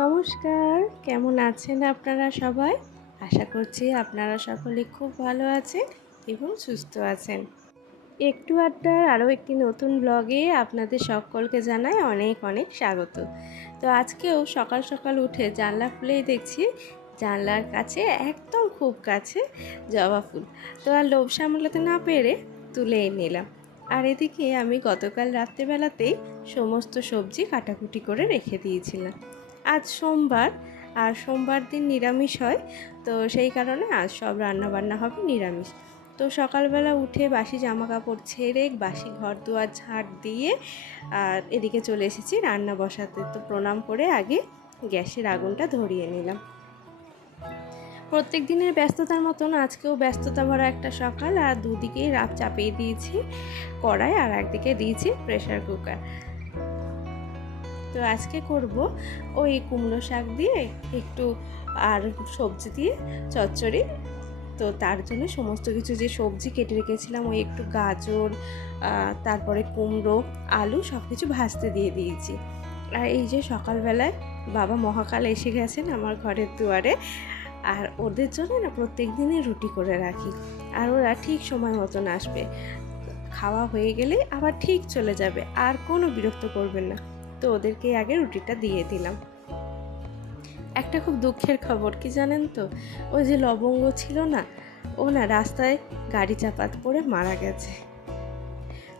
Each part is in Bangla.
নমস্কার, কেমন আছেন আপনারা সবাই? আশা করছি আপনারা সকলে খুব ভালো আছেন এবং সুস্থ আছেন। একটু আড্ডার আরও একটি নতুন ব্লগে আপনাদের সকলকে জানাই অনেক অনেক স্বাগত। তো আজকেও সকাল সকাল উঠে জানলা খুলেই দেখছি জানলার কাছে একদম খুব কাছে জবা ফুল। তো আর লোভ সামলাতে না পেরে তুলে নিলাম। আর এদিকে আমি গতকাল রাত্রেবেলাতেই সমস্ত সবজি কাটাকুটি করে রেখে দিয়েছিলাম। আজ সোমবার, আর সোমবার দিন নিরামিষ হয়, তো সেই কারণে আজ সব রান্নাবান্না হবে নিরামিষ। তো সকালবেলা উঠে বাসি জামা কাপড় ছেড়ে বাসি ঘর দুয়ার ঝাড় দিয়ে আর এদিকে চলে এসেছি রান্না বসাতে। তো প্রণাম করে আগে গ্যাসের আগুনটা ধরিয়ে নিলাম। প্রত্যেক দিনের ব্যস্ততার মতন আজকেও ব্যস্ততা ভরা একটা সকাল, আর দুদিকেই রাত চাপিয়ে দিয়েছি কড়াই, আর একদিকে দিয়েছি প্রেসার কুকার। তো আজকে করব ওই কুমড়ো শাক দিয়ে একটু আর সবজি দিয়ে চচ্চড়ি। তো তার জন্য সমস্ত কিছু যে সবজি কেটে রেখেছিলাম, ওই একটু গাজর, তারপরে কুমড়ো, আলু সব কিছু ভাজতে দিয়ে দিয়েছি। আর এই যে সকালবেলায় বাবা মহাকাল এসে গেছেন আমার ঘরের দুয়ারে, আর ওদের জন্য না প্রত্যেক দিনই রুটি করে রাখি, আর ওরা ঠিক সময় মতন আসবে। খাওয়া হয়ে গেলে আবার ঠিক চলে যাবে, আর কোনো বিরক্ত করবেন না। তো ওদেরকে আগে রুটিটা দিয়ে দিলাম। একটা খুব দুঃখের খবর কি জানেন তো, ওই যে লবঙ্গ ছিল না, ও না রাস্তায় গাড়ি চাপাত পড়ে মারা গেছে।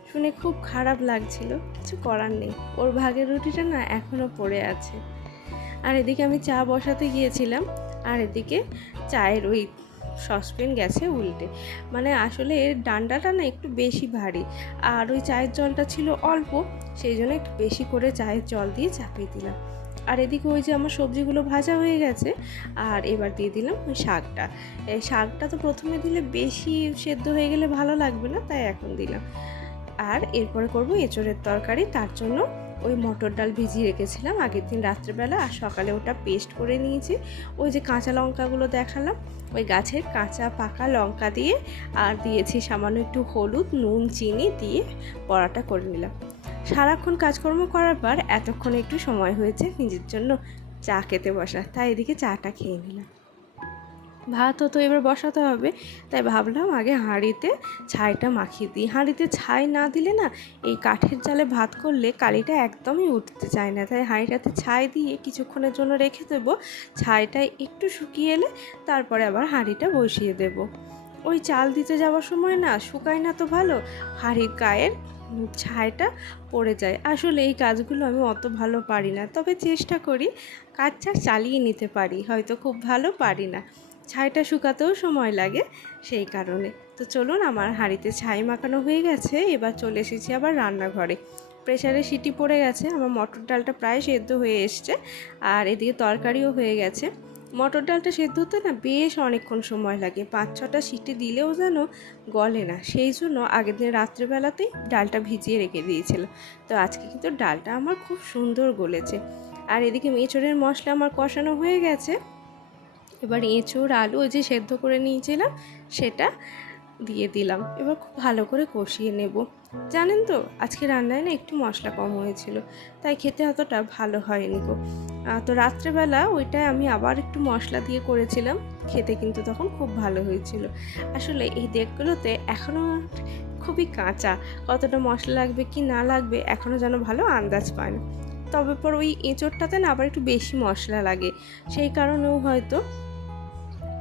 শুনে খুব খারাপ লাগছিল, কিছু করার নেই। ওর ভাগের রুটিটা না এখনও পড়ে আছে। আর এদিকে আমি চা বসাতে গিয়েছিলাম, আর এদিকে চায়ের ওই সসপ্যান গেছে উল্টে। মানে আসলে এর ডান্ডাটা না একটু বেশি ভারী, আর ওই চায়ের জলটা ছিল অল্প, সেই জন্য একটু বেশি করে চায়ের জল দিয়ে চাপিয়ে দিলাম। আর এদিকে ওই যে আমার সবজিগুলো ভাজা হয়ে গেছে, আর এবার দিয়ে দিলাম ওই শাকটা। এই শাকটা তো প্রথমে দিলে বেশি সেদ্ধ হয়ে গেলে ভালো লাগবে না, তাই এখন দিলাম। আর এরপরে করব এঁচোড়ের তরকারি। তার জন্য ওই মটর ডাল ভিজিয়ে রেখেছিলাম আগের দিন রাত্রেবেলা, আর সকালে ওটা পেস্ট করে নিয়েছি। ওই যে কাঁচা লঙ্কাগুলো দেখালাম, ওই গাছের কাঁচা পাকা লঙ্কা দিয়ে আর দিয়েছি সামান্য একটু হলুদ, নুন, চিনি দিয়ে বড়াটা করে নিলাম। সারাক্ষণ কাজকর্ম করার পর এতক্ষণে একটু সময় হয়েছে নিজের জন্য চা খেতে বসা, তাই এদিকে চাটা খেয়ে নিলাম। ভাতও তো এবার বসাতে হবে, তাই ভাবলাম আগে হাঁড়িতে ছাইটা মাখিয়ে দিই। হাঁড়িতে ছাই না দিলে না এই কাঠের জালে ভাত করলে কালিটা একদমই উঠতে চায় না, তাই হাঁড়িটাতে ছাই দিয়ে কিছুক্ষণের জন্য রেখে দেবো। ছাইটা একটু শুকিয়ে এলে তারপরে আবার হাঁড়িটা বসিয়ে দেব। ওই চাল দিতে যাওয়ার সময় না শুকায় না তো ভালো, হাঁড়ির গায়ের ছাইটা পড়ে যায়। আসলে এই কাজগুলো আমি অত ভালো পারি না, তবে চেষ্টা করি, কাজটা চালিয়ে নিতে পারি, হয়তো খুব ভালো পারি না। ছাইটা শুকাতেও সময় লাগে, সেই কারণে। তো চলুন, আমার হাঁড়িতে ছাই মাখানো হয়ে গেছে, এবার চলে এসেছি আবার রান্নাঘরে। প্রেসারে সিটি পড়ে গেছে, আমার মটর ডালটা প্রায় সেদ্ধ হয়ে এসছে, আর এদিকে তরকারিও হয়ে গেছে। মটর ডালটা সেদ্ধ হতে না বেশ অনেকক্ষণ সময় লাগে, 5-6টা সিটি দিলেও যেন গলে না, সেই জন্য আগের দিন রাত্রেবেলাতেই ডালটা ভিজিয়ে রেখে দিয়েছিল। তো আজকে কিন্তু ডালটা আমার খুব সুন্দর গলেছে। আর এদিকে এঁচোড়ের মশলা আমার কষানো হয়ে গেছে। এবার এঁচোড় আলু ওই যে সেদ্ধ করে নিয়েছিলাম সেটা দিয়ে দিলাম, এবার খুব ভালো করে কষিয়ে নেব। জানেন তো আজকে রান্নায় না একটু মশলা কম হয়েছিল, তাই খেতে অতটা ভালো হয়নি গো। তো রাত্রেবেলা ওইটাই আমি আবার একটু মশলা দিয়ে করেছিলাম, খেতে কিন্তু তখন খুব ভালো হয়েছিল। আসলে এই দিকগুলোতে এখনও খুবই কাঁচা, কতটা মশলা লাগবে কি না লাগবে এখনও যেন ভালো আন্দাজ পায় না। তবে পর ওই এঁচোড়টাতে না আবার একটু বেশি মশলা লাগে, সেই কারণেও হয়তো।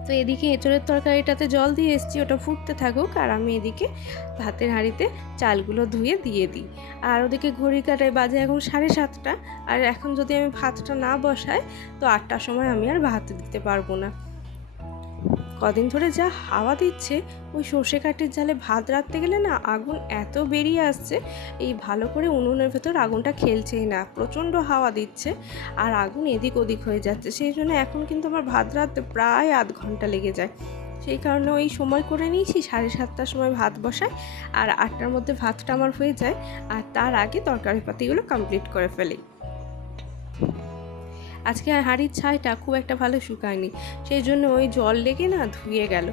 তো এদিকে এঁচোড়ের তরকারিটাতে জল দিয়ে এসেছি, ওটা ফুটতে থাকুক, আর আমি এদিকে ভাতের হাঁড়িতে চালগুলো ধুয়ে দিয়ে দিই। আর ওদিকে ঘড়ির কাঁটায় বাজে এখন 7:30, আর এখন যদি আমি ভাতটা না বসাই তো 8টার সময় আমি আর ভাত দিতে পারবো না। কদিন ধরে যা হাওয়া দিচ্ছে, ওই সর্ষে কাঠের জালে ভাত রাঁধতে গেলে না আগুন এত বেরিয়ে আসছে, এই ভালো করে উনুনের ভেতর আগুনটা খেলছেই না, প্রচণ্ড হাওয়া দিচ্ছে, আর আগুন এদিক ওদিক হয়ে যাচ্ছে। সেই জন্য এখন কিন্তু আমার ভাত রাঁধতে প্রায় আধ ঘন্টা লেগে যায়। সেই কারণে ওই সময় করে নিয়েছি, 7:30টার সময় ভাত বসাই, আর 8টার মধ্যে ভাতটা আমার হয়ে যায়, আর তার আগে তরকারিপাতিগুলো কমপ্লিট করে ফেলি। আজকে হাঁড়ির ছাইটা খুব একটা ভালো শুকায়নি, সেই জন্য ওই জল লেগে না ধুয়ে গেল।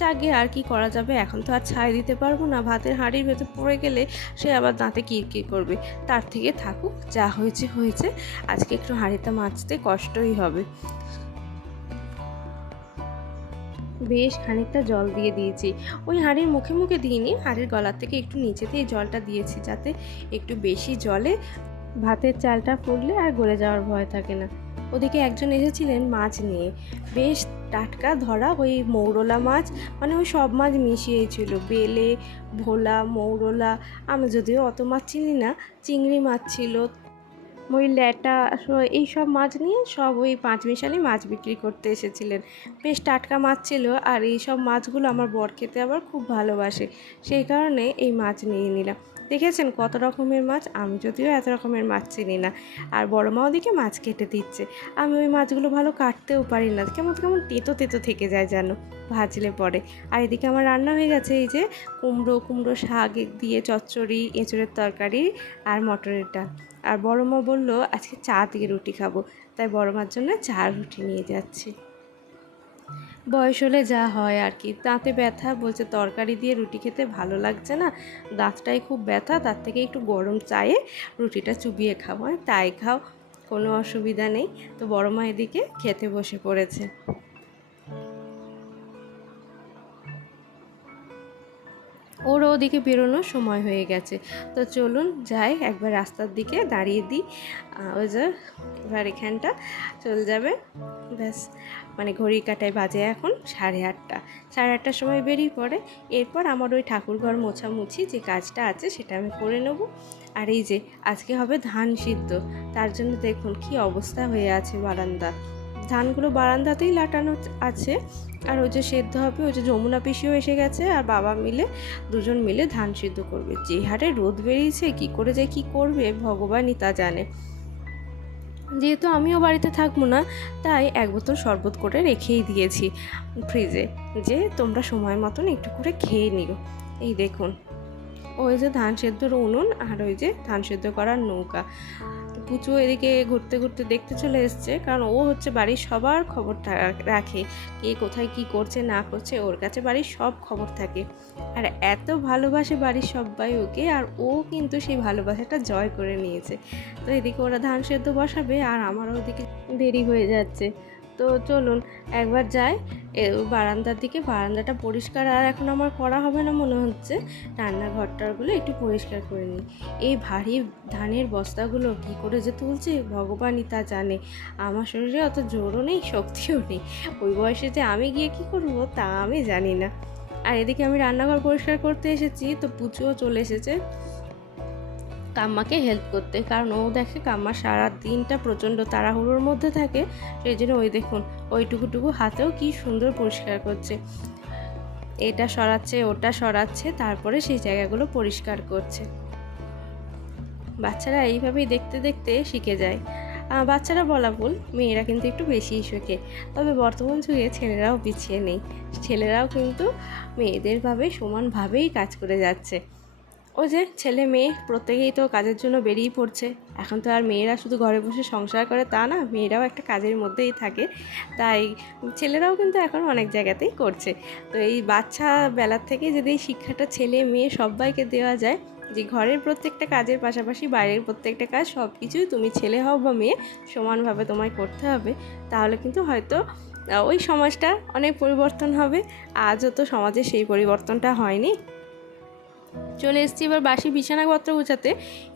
যাকে আর কি করা যাবে, এখন তো আর ছাই দিতে পারবো না, ভাতের হাঁড়ির ভেতর পড়ে গেলে সে আবার দাঁতে কিরকির করবে। তার থেকে থাকুক, যা হয়েছে হয়েছে, আজকে একটু হাঁড়িটা মাজতে কষ্টই হবে। বেশ খানিকটা জল দিয়ে দিয়েছি, ওই হাঁড়ির মুখে মুখে দিইনি, হাঁড়ির গলার থেকে একটু নিচেতেই জলটা দিয়েছি, যাতে একটু বেশি জলে ভাতের চালটা ফুটলে আর গলে যাওয়ার ভয় থাকে না। ওদিকে একজন এসেছিলেন মাছ নিয়ে, বেশ টাটকা ধরা ওই মৌরলা মাছ, মানে ওই সব মাছ মিশিয়েই ছিল, বেলে, ভোলা, মৌরলা, আমি যদিও অত মাছ চিনি না, চিংড়ি মাছ ছিল, ওই ল্যাটা, এই সব মাছ নিয়ে সব ওই পাঁচমিশালি মাছ বিক্রি করতে এসেছিলেন। বেশ টাটকা মাছ ছিল, আর এই সব মাছগুলো আমার বর খেতে আবার খুব ভালোবাসে, সেই কারণে এই মাছ নিয়ে নিলাম। দেখেছেন কত রকমের মাছ, আমি যদিও এত রকমের মাছ চিনি না, আর বড় মা ওদিকে মাছ কেটে দিচ্ছে। আমি ওই মাছগুলো ভালো কাটতেও পারি না, কেমন কেমন তেতো তেতো থেকে যায় যেন ভাজলে পরে। আর এদিকে আমার রান্না হয়ে গেছে, এই যে কুমড়ো শাক দিয়ে চচ্চড়ি, এঁচড়ের তরকারি আর মটরের ডাল। আর বড় মা বললো আজকে চা দিয়ে রুটি খাবো, তাই বড় মার জন্য চা রুটি নিয়ে যাচ্ছি। বয়স হলে যা হয় আর কি, দাঁতে ব্যথা, বলছে তরকারি দিয়ে রুটি খেতে ভালো লাগছে না, দাঁতটাই খুব ব্যথা, তার থেকে একটু গরম চায়ে রুটিটা চুবিয়ে খাবো। তাই খাও, কোনো অসুবিধা নেই। তো বড় মা এদিকে খেতে বসে পড়েছে। ওর ওদিকে বেরোনোর সময় হয়ে গেছে, তো চলুন যাই একবার রাস্তার দিকে দাঁড়িয়ে দিই। ওই যে এবার এখানটা চলে যাবে, ব্যাস, মানে ঘড়ির কাঁটায় বাজে এখন 8:30। 8:30টার সময় বেরিয়ে পড়ে। এরপর আমার ওই ঠাকুরঘর মোছামুছি যে কাজটা আছে সেটা আমি করে নেব। আর এই যে আজকে হবে ধান সিদ্ধ, তার জন্য দেখুন কি অবস্থা হয়ে আছে বারান্দা, ধানগুলো বারান্দাতেই লাটানো আছে। আর ওই যে সেদ্ধ হবে, ওই যে যমুনা পিসিও এসে গেছে, আর বাবা মিলে দুজন মিলে ধান সিদ্ধ করবে। যে হারে রোদ বেরিয়েছে, কি করে যে কি করবে ভগবানই তা জানে। যেহেতু আমিও বাড়িতে থাকবো না, তাই এক বোতল শরবত করে রেখেই দিয়েছি ফ্রিজে, যে তোমরা সময় মতন একটু করে খেয়ে নিও। এই দেখুন, ওই যে ধান সেদ্ধর উনুন, আর ওই যে ধান সেদ্ধ করার নৌকা। পুচু এদিকে ঘুরতে ঘুরতে দেখতে চলে এসছে, কারণ ও হচ্ছে বাড়ির সবার খবরটা রাখে, কে কোথায় কি করছে না করছে, ওর কাছে বাড়ির সব খবর থাকে। আর এত ভালোবাসে বাড়ির সবাই ওকে, আর ও কিন্তু সেই ভালোবাসাটা জয় করে নিয়েছে। তো এদিকে ওরা ধান সেদ্ধ বসাবে, আর আমারও ওদিকে দেরি হয়ে যাচ্ছে। তো চলুন একবার যাই বারান্দার দিকে, বারান্দাটা পরিষ্কার আর এখন আমার করা হবে না মনে হচ্ছে, রান্নাঘরটারগুলো একটু পরিষ্কার করে নিই। এই ভারী ধানের বস্তাগুলো কি করে যে তুলছে ভগবানই তা জানে, আমার শরীরে অত জোরও নেই, শক্তিও নেই, ওই বয়সে যে আমি গিয়ে কি করবো তা আমি জানি না। আর এদিকে আমি রান্নাঘর পরিষ্কার করতে এসেছি, তো পুচুও চলে এসেছে কাম্মাকে হেল্প করতে, কারণ ও দেখে কাম্মা সারা দিনটা প্রচণ্ড তাড়াহুড়োর মধ্যে থাকে, সেই জন্য ওই দেখুন ওইটুকুটুকু হাতেও কি সুন্দর পরিষ্কার করছে, এটা সরাচ্ছে ওটা সরাচ্ছে, তারপরে সেই জায়গাগুলো পরিষ্কার করছে। বাচ্চারা এইভাবেই দেখতে দেখতে শিখে যায়। বাচ্চারা বলা ভুল, মেয়েরা কিন্তু একটু বেশিই শেখে, তবে বর্তমান যুগে ছেলেরাও পিছিয়ে নেই, ছেলেরাও কিন্তু মেয়েদের ভাবে সমানভাবেই কাজ করে যাচ্ছে। ওই যে ছেলে মেয়ে প্রত্যেকেই তো কাজের জন্য বেরিয়ে পড়ছে, এখন তো আর মেয়েরা শুধু ঘরে বসে সংসার করে তা না, মেয়েরাও একটা কাজের মধ্যেই থাকে, তাই ছেলেরাও কিন্তু এখন অনেক জায়গাতেই করছে। তো এই বাচ্চা বেলার থেকে যদি এই শিক্ষাটা ছেলে মেয়ে সবাইকে দেওয়া যায়, যে ঘরের প্রত্যেকটা কাজের পাশাপাশি বাইরের প্রত্যেকটা কাজ সব কিছুই তুমি ছেলে হও বা মেয়ে সমানভাবে তোমায় করতে হবে, তাহলে কিন্তু হয়তো ওই সমাজটা অনেক পরিবর্তন হবে। আজও তো সমাজে সেই পরিবর্তনটা হয়নি। চলে এসেছি এবার বাসি বিছানাপত্র গোছাতে,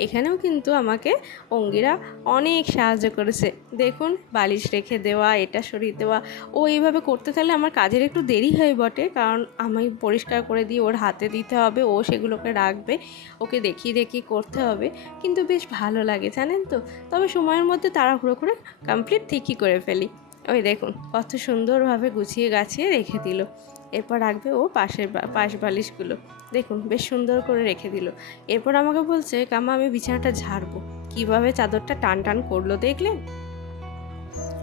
এখানেও কিন্তু আমাকে অঙ্গিরা অনেক সাহায্য করেছে। দেখুন বালিশ রেখে দেওয়া, এটা সরিয়ে দেওয়া, ও এইভাবে করতে থাকলে আমার কাজের একটু দেরি হয় বটে, কারণ আমি পরিষ্কার করে দিয়ে ওর হাতে দিতে হবে, ও সেগুলোকে রাখবে, ওকে দেখিয়ে দেখিয়ে করতে হবে, কিন্তু বেশ ভালো লাগে জানেন তো। তবে সময়ের মধ্যে তাড়াহুড়ো করে কমপ্লিট ঠিকই করে ফেলি। ওই দেখুন কত সুন্দরভাবে গুছিয়ে গাছিয়ে রেখে দিল। এরপর রাখবে ও পাশ বালিশগুলো, দেখুন বেশ সুন্দর করে রেখে দিল। এরপর আমাকে বলছে কাম্মা আমি বিছানাটা ঝাড়বো, কীভাবে চাদরটা টান টান করলো দেখলেন।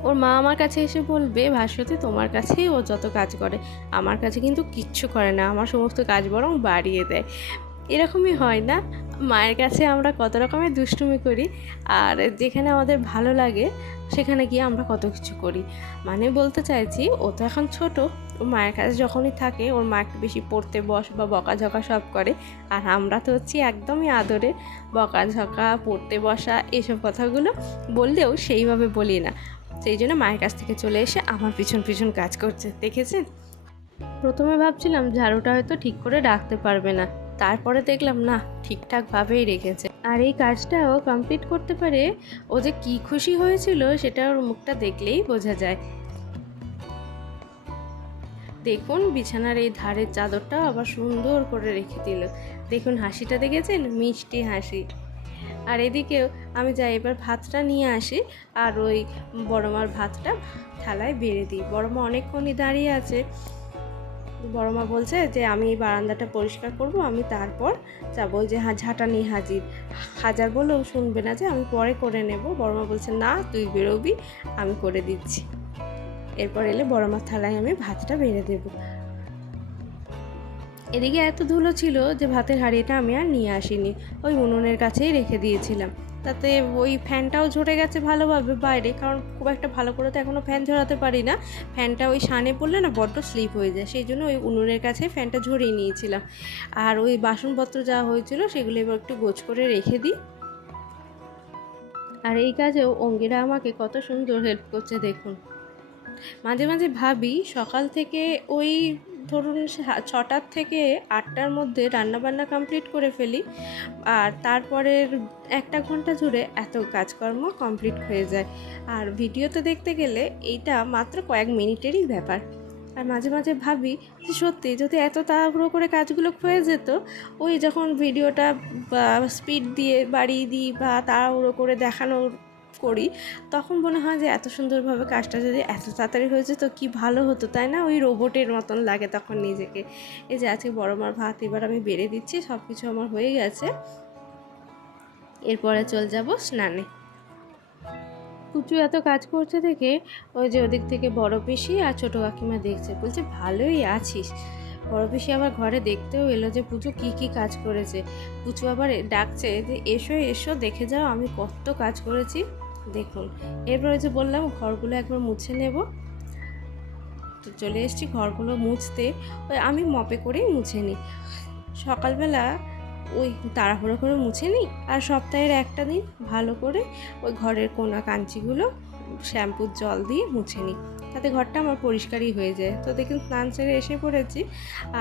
ওর মা আমার কাছে এসে বলবে ভাস্বতী তোমার কাছেই ও যত কাজ করে, আমার কাছে কিন্তু কিচ্ছু করে না, আমার সমস্ত কাজ বরং বাড়িয়ে দেয়। এরকমই হয় না, মায়ের কাছে আমরা কত রকমের দুষ্টুমি করি, আর যেখানে আমাদের ভালো লাগে সেখানে গিয়ে আমরা কত কিছু করি। মানে বলতে চাইছি, ও তো এখন ছোট, ও মায়ের কাছে যখনই থাকে ওর মা একটু বেশি পড়তে বস বা বকাঝকা সব করে, আর আমরা তো হচ্ছি একদমই আদরে, বকাঝকা পড়তে বসা এসব কথাগুলো বললেও সেইভাবে বলি না। সেই জন্য মায়ের কাছ থেকে চলে এসে আমার পিছন পিছন কাজ করছে, দেখেছেন? প্রথমে ভাবছিলাম ঝাড়ুটা হয়তো ঠিক করে রাখতে পারবে না, তারপরে দেখলাম না, ঠিকঠাকভাবেই রেখেছে। আর এই কাজটাও কমপ্লিট করতে পারে ও যে কি খুশি হয়েছিল সেটা ওর মুখটা দেখলেই বোঝা যায়। দেখুন বিছানার এই ধারের চাদরটাও আবার সুন্দর করে রেখে দিল। দেখুন হাসিটা দেখেছেন, মিষ্টি হাসি। আর এদিকেও আমি যাই এবার ভাতটা নিয়ে আসি, আর ওই বড় মার ভাতটা থালায় বেড়ে দিই। বড় মা অনেকক্ষণই দাঁড়িয়ে আছে। বড় মা বলছে যে আমি এই বারান্দাটা পরিষ্কার করব, আমি তারপর যাবো, যে ঝাঁটা নিয়ে হাজার বলেও শুনবে না যে আমি পরে করে নেব। বড় মা বলছে না, তুই বেরোবি, আমি করে দিচ্ছি। এরপর এলে বড় মার থালায় আমি ভাতটা বেড়ে দেবো। এদিকে এত ধুলো ছিল যে ভাতের হাঁড়িটা আমি আর নিয়ে আসিনি, ওই উনুনের কাছেই রেখে দিয়েছিলাম। তাতে ওই ফ্যানটাও ঝরে গেছে ভালোভাবে বাইরে, কারণ খুব একটা ভালো করে তো এখনও ফ্যান ঝরাতে পারি না। ফ্যানটা ওই সানে পড়লে না বড্ড স্লিপ হয়ে যায়, সেই জন্য ওই উনুনের কাছে ফ্যানটা ঝরিয়ে নিয়েছিলাম। আর ওই বাসনপত্র যা হয়েছিল সেগুলো এবার একটু গোছ করে রেখে দিই। আর এই কাজেও অঙ্গিরা আমাকে কত সুন্দর হেল্প করছে দেখুন। মাঝে মাঝে ভাবি সকাল থেকে ওই ধরুন 6টার থেকে 8টার মধ্যে রান্নাবান্না কমপ্লিট করে ফেলি, আর তারপরের 1টা ঘন্টা জুড়ে এত কাজকর্ম কমপ্লিট হয়ে যায়। আর ভিডিওতে দেখতে গেলে এইটা মাত্র কয়েক মিনিটেরই ব্যাপার। আর মাঝে মাঝে ভাবি যে সত্যি যদি এত তাড়াহুড়ো করে কাজগুলো হয়ে যেত, ওই যখন ভিডিওটা স্পিড দিয়ে বাড়িয়ে দিই বা তাড়াহুড়ো করে দেখানোর করি, তখন মনে হয় যে এত সুন্দরভাবে কাজটা যদি এত তাড়াতাড়ি হয়ে যেত কি ভালো হতো, তাই না? ওই রোবটের মতন লাগে তখন নিজেকে। এই যে আজকে বড় মার ভাত এবার আমি বেড়ে দিচ্ছি, সব কিছু আমার হয়ে গেছে। এরপরে চলে যাব স্নানে। পুচু এত কাজ করছে দেখে ওই যে ওদিক থেকে বড় পিসি আর ছোটো কাকিমা দেখছে, বলছে ভালোই আছিস। বড় পিসি আবার ঘরে দেখতেও এলো যে পুচু কি কি কাজ করেছে। পুচু আবার ডাকছে যে এসো এসো দেখে যাও আমি কত কাজ করেছি। দেখুন এরপরে যে বললাম ঘরগুলো একবার মুছে নেব, তো চলে এসেছি ঘরগুলো মুছতে। ওই আমি মপে করেই মুছে নিই সকালবেলা, ওই তাড়াহুড়ো করে মুছে নিই। আর সপ্তাহের একটা দিন ভালো করে ওই ঘরের কোনা কাঞ্চিগুলো শ্যাম্পুর জল দিয়ে মুছে নিই, তাতে ঘরটা আমার পরিষ্কারই হয়ে যায়। তো দেখুন স্নান সেরে এসে পড়েছি,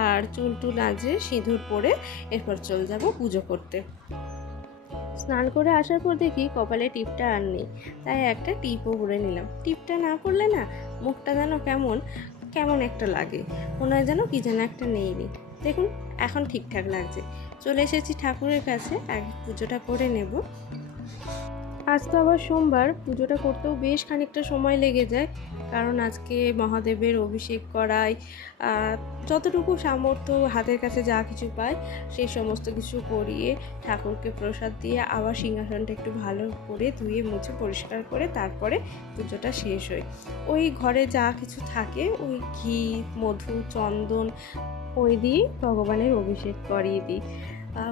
আর চুল টুল আজে সিঁদুর পরে এরপর চলে যাব পুজো করতে। স্নান করে আসার পর দেখি কপালে টিপটা আর নেই, তাই একটা টিপও পরে নিলাম। টিপটা না পরলে না মুখটা যেন কেমন কেমন একটা লাগে, মনে হয় যেন কি যেন একটা নেই। দেখুন এখন ঠিকঠাক লাগছে। চলে এসেছি ঠাকুরের কাছে, আগে পুজোটা করে নেব। আজ তো আবার সোমবার, পুজোটা করতেও বেশ খানিকটা সময় লেগে যায়, কারণ আজকে মহাদেবের অভিষেক করাই, যতটুকু সামর্থ্য হাতের কাছে যা কিছু পায় সেই সমস্ত কিছু করিয়ে ঠাকুরকে প্রসাদ দিয়ে আবার সিংহাসনটা একটু ভালো করে ধুয়ে মুছে পরিষ্কার করে তারপরে পুজোটা শেষ হয়। ওই ঘরে যা কিছু থাকে ওই ঘি মধু চন্দন ওই দিয়েই ভগবানের অভিষেক করিয়ে দিই।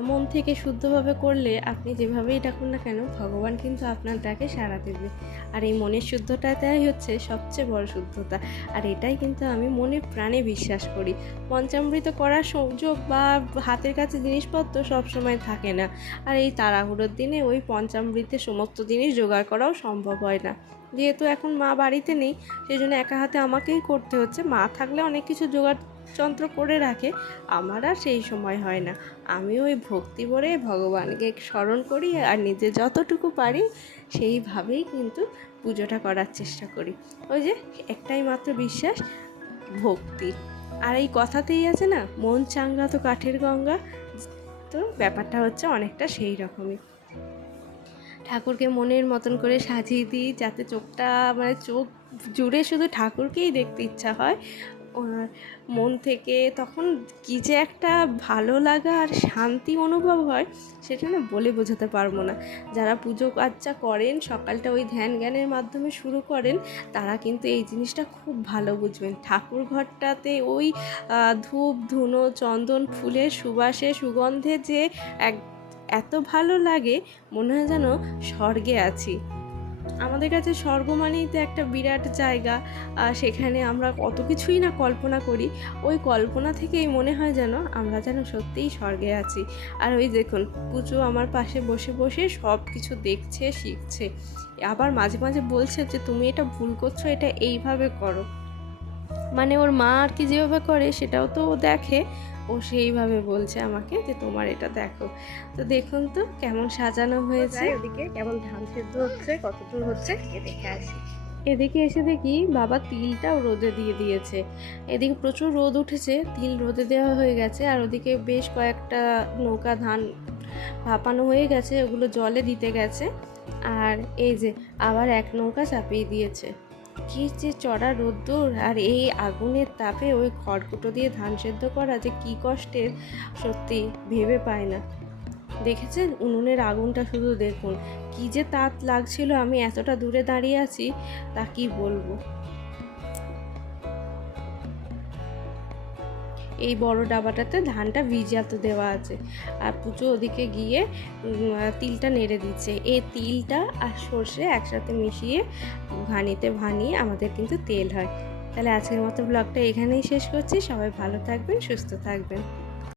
মন থেকে শুদ্ধভাবে করলে আপনি যেভাবেই ডাকুন না কেন ভগবান কিন্তু আপনার ডাকে সাড়া দেবে। আর এই মনের শুদ্ধতাটাই হচ্ছে সবচেয়ে বড় শুদ্ধতা, আর এটাই কিন্তু আমি মনে প্রাণে বিশ্বাস করি। পঞ্চামৃত করার সুযোগ বা হাতের কাছে জিনিসপত্র সবসময় থাকে না, আর এই তাড়াহুড়োর দিনে ওই পঞ্চামৃতের সমস্ত জিনিস জোগাড় করাও সম্ভব হয় না। যেহেতু এখন মা বাড়িতে নেই, সেই জন্য একা হাতে আমাকেই করতে হচ্ছে। মা থাকলে অনেক কিছু জোগাড় যন্ত্র করে রাখে, আমার আর সেই সময় হয় না। আমি ওই ভক্তি ভরে ভগবানকে স্মরণ করি, আর নিজে যতটুকু পারি সেইভাবেই কিন্তু পুজোটা করার চেষ্টা করি। ওই যে একটাই মাত্র বিশ্বাস, ভক্তি। আর এই কথাতেই আছে না, মন চাঙ্গা তো কাঠের গঙ্গা, তো ব্যাপারটা হচ্ছে অনেকটা সেই রকমই। ঠাকুরকে মনের মতন করে সাজিয়ে দিই যাতে চোখটা মানে চোখ জুড়ে শুধু ঠাকুরকেই দেখতে ইচ্ছা হয়। ওনার মন থেকে তখন কী যে একটা ভালো লাগা আর শান্তি অনুভব হয়, সেটা না বলে বোঝাতে পারবো না। যারা পুজো আর্চা করেন, সকালটা ওই ধ্যান জ্ঞানের মাধ্যমে শুরু করেন, তারা কিন্তু এই জিনিসটা খুব ভালো বুঝবেন। ঠাকুর ঘরটাতে ওই ধূপ ধুনো চন্দন ফুলের সুবাসে সুগন্ধে যে এত ভালো লাগে, মনে হয় যেন স্বর্গে আছি। আমাদের কাছে স্বর্গ মানেই তো একটা বিরাট জায়গা, সেখানে আমরা কত কিছুই না কল্পনা করি। ওই কল্পনা থেকেই মনে হয় আমরা যেন সত্যিই স্বর্গে আছি। আর ওই দেখুন, পুজো আমার পাশে বসে বসে সব কিছু দেখছে, শিখছে। আবার মাঝে মাঝে বলছে যে তুমি এটা ভুল করছো, এটা এইভাবে করো। মানে ওর মা আর কি যেভাবে করে সেটাও তো ও দেখে, ও সেইভাবে বলছে আমাকে যে তোমার এটা দেখো। তো দেখুন তো কেমন সাজানো হয়েছে। ওদিকে কেমন ধান সেদ্ধ হচ্ছে, কতদূর হচ্ছে দেখে আসি। এদিকে এসে দেখি বাবা তিলটাও রোদে দিয়ে দিয়েছে। এদিকে প্রচুর রোদ উঠেছে, তিল রোদে দেওয়া হয়ে গেছে। আর ওদিকে বেশ কয়েকটা নৌকা ধান ভাপানো হয়ে গেছে, ওগুলো জলে দিতে গেছে। আর এই যে আবার এক নৌকা চাপিয়ে দিয়েছে। কি যে চড়া রোদ্দুর, আর এই আগুনের তাপে ওই খড়কুটো দিয়ে ধান সেদ্ধ করা যে কি কষ্টের, সত্যি ভেবে পায় না। দেখেছেন উনুনের আগুনটা, শুধু দেখুন কি যে তাপ লাগছিল। আমি এতটা দূরে দাঁড়িয়ে আছি, তা কি বলবো। এই বড় ডাবাটাতে ধানটা ভিজাতে দেওয়া আছে, আর পুজো ওদিকে গিয়ে তিলটা নেড়ে দিচ্ছে। এই তিলটা আর সর্ষে একসাথে মিশিয়ে ঘানিতে ভানিয়ে আমাদের কিন্তু তেল হয়। তাহলে আজকের মতো ব্লগটা এখানেই শেষ করছি। সবাই ভালো থাকবেন, সুস্থ থাকবেন।